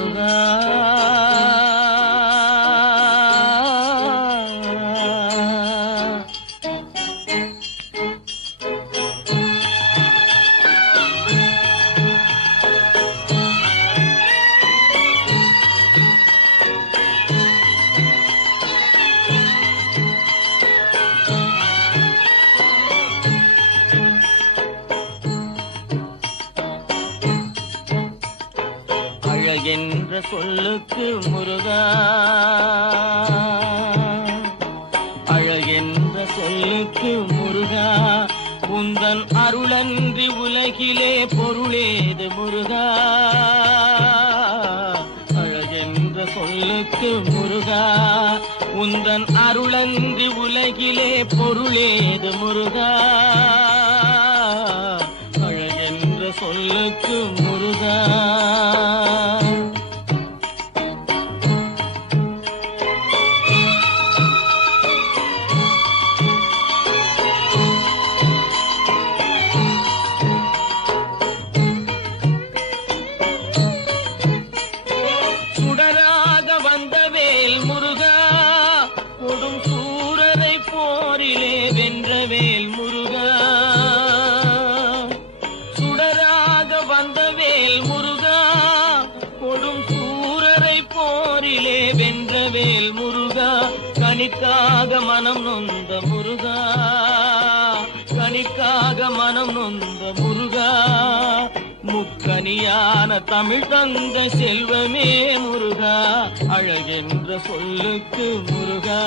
முருகா. அழகென்ற சொல்லுக்கு முருகா, அழகென்ற சொல்லுக்கு முருகா, உந்தன் அருளன்றி உலகிலே பொருளேது முருகா. அழகென்ற சொல்லுக்கு முருகா, உந்தன் அருளன்றி உலகிலே பொருளேது முருகா. அழகென்ற சொல்லுக்கு முருகா. சுடராக வந்தவேல் முருகா, கொடும் சூரரை போரிலே வென்றவேல் முருகா. சுடராக வந்தவேல் முருகா, கொடும் சூரரை போரிலே வென்றவேல் முருகா. கனிக்காக மனம் நொந்த முருகா, கனிக்காக மனம் நொந்த முருகா. முக்கனியான தமிழ் தந்த செல்வமே முருகா. அழகென்ற சொல்லுக்கு முருகா.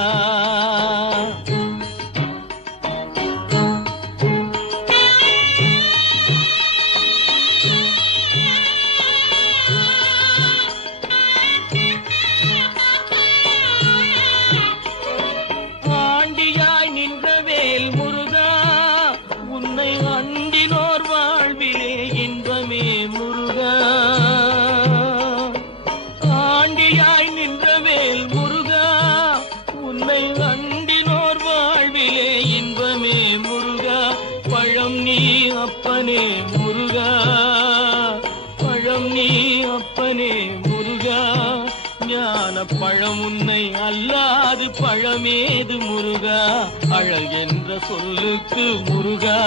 ஆண்டியாய் நின்றவேல் முருகா, உன்னை அண்டினோர் வாழ்விலே இன்பமே முருகா. ஆண்டியாய் நின்றவேல் முருகா, உன்னை அண்டினோர் வாழ்விலே இன்பமே முருகா. பழம் நீ அப்பனே முருகா, பழம் நீ அப்பனே முருகா. ஞான பழம் உன்னை அல்லாது பழமேது முருகா. அழகென்ற சொல்லுக்கு முருகா,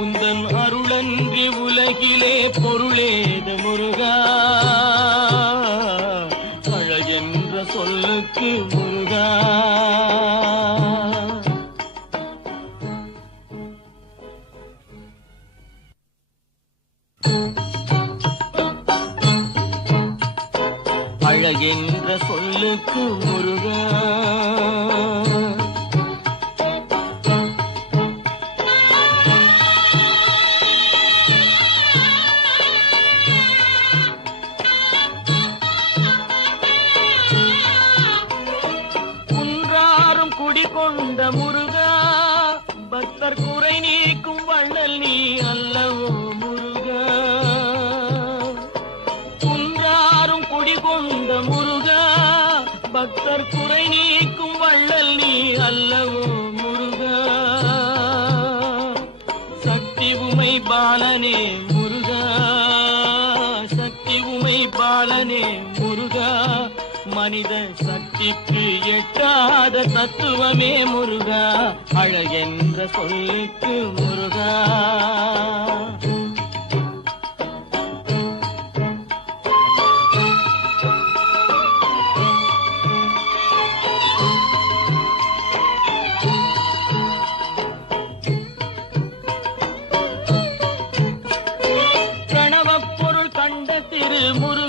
உந்தன் அருளன்றி உலகிலே பொருளேது முருகா. அழகென்ற சொல்லுக்கு முருகா. அழகென்ற சொல்லுக்கு முருகா. குன்றாரும் குடிகொண்ட முருகா, பக்தர் குறை நீக்கும் வள்ளல் நீ அல்லவோ முருகா. குன்றாரும் குடிகொண்ட முருகா, பக்தர் குறை நீக்கும் வள்ளல் நீ அல்லவோ முருகா. சக்தி உமை பாலனே முருகா, சக்தி உமை பாலனே முருகா. மனித சக்திக்கு எட்டாத தத்துவமே முருகா. அழகென்ற சொல்லுக்கு முருகா. பிரணவப் பொருள் கண்ட திரு முருகா,